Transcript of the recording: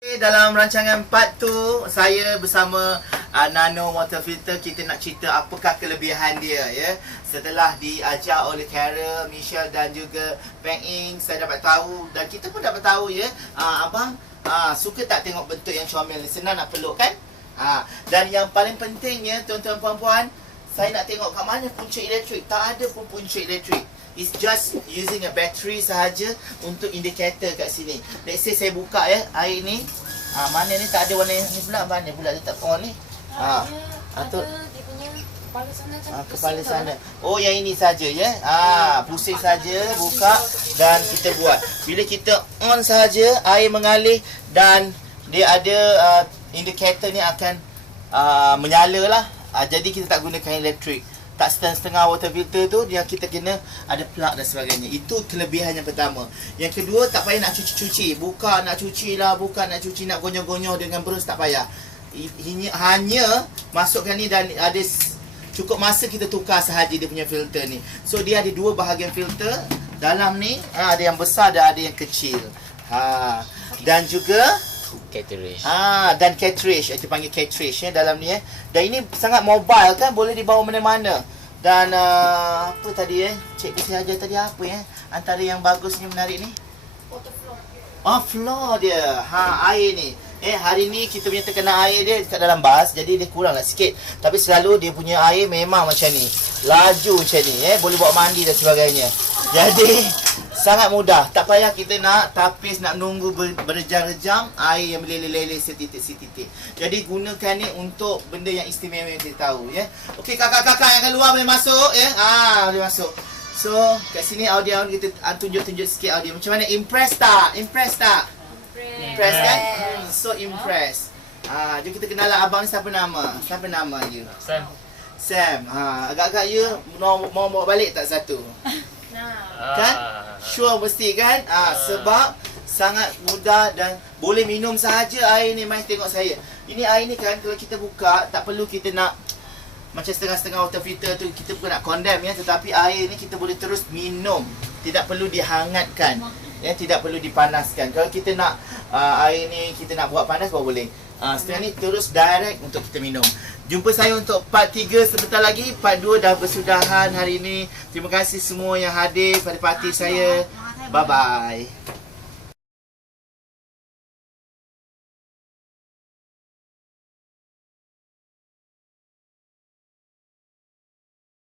Dalam rancangan part tu saya bersama uh, Nano Water Filter kita nak cerita apakah kelebihan dia ya. Setelah diajar oleh Kara, Michelle dan juga Peng Ing saya dapat tahu dan kita pun dapat tahu ya. Uh, abang uh, suka tak tengok bentuk yang comel ni? Senang nak peluk kan? Uh, dan yang paling pentingnya tuan-tuan puan-puan saya nak tengok kat mana punca elektrik. Tak ada pun punca elektrik. It's just using a battery sahaja untuk indikator kat sini. Let's say saya buka ya air ni. Ah mana ni tak ada warna ni pula mana pula letak on ni. Ah. Ah, Atau dia kepala sana ah, pusing kepala sana. Oh yang ini saja ya. Ah pusing saja buka dan kita buat. Bila kita on sahaja air mengalir dan dia ada uh, indikator ni akan uh, menyala lah. Uh, jadi kita tak gunakan elektrik. Tak setengah-setengah water filter tu dia kita kena ada plug dan sebagainya. Itu kelebihan yang pertama. Yang kedua tak payah nak cuci-cuci. Buka nak cuci lah, buka nak cuci nak gonyoh-gonyoh dengan berus tak payah. Hanya, hanya masukkan ni dan ada cukup masa kita tukar sahaja dia punya filter ni. So dia ada dua bahagian filter. Dalam ni ha, ada yang besar dan ada yang kecil. Ha. Dan juga Catering. Ah dan cartridge itu panggil cartridge ya dalam ni eh. Dan ini sangat mobile kan boleh dibawa mana-mana. Dan uh, apa tadi eh? Cik di saja tadi apa ya? Antara yang bagusnya menarik ni. Water flow. Oh floor dia. Ha air ni. Eh hari ni kita punya terkena air dia dekat dalam bas jadi dia kurang lah sikit. Tapi selalu dia punya air memang macam ni. Laju macam ni eh boleh buat mandi dan sebagainya. Jadi sangat mudah. Tak payah kita nak tapis nak nunggu ber- berjam-jam air yang meleleh-leleh setitik-setitik. Jadi gunakan ni untuk benda yang istimewa yang kita tahu ya. Okey kakak-kakak yang kat luar boleh masuk ya. Ah boleh masuk. So kat sini audio kita ah, tunjuk-tunjuk sikit audio. Macam mana impress tak? Impress tak? Impress kan? Hmm, so impressed. Ah, jom kita kenal lah abang ni siapa nama? Siapa nama you? Sam. Sam. Ha, agak-agak you mau, mau bawa balik tak satu? Nah. Kan? Sure mesti kan? Ah, sebab sangat mudah dan boleh minum sahaja air ni. Mai tengok saya. Ini air ni kan kalau kita buka tak perlu kita nak macam setengah-setengah water filter tu kita bukan nak condemn ya. Tetapi air ni kita boleh terus minum. Tidak perlu dihangatkan ya. Tidak perlu dipanaskan. Kalau kita nak uh, air ni kita nak buat panas baru boleh. Uh, setengah ni terus direct untuk kita minum jumpa saya untuk part 3 sebentar lagi. Part 2 dah bersudahan hari ini. Terima kasih semua yang hadir pada parti saya. Bye bye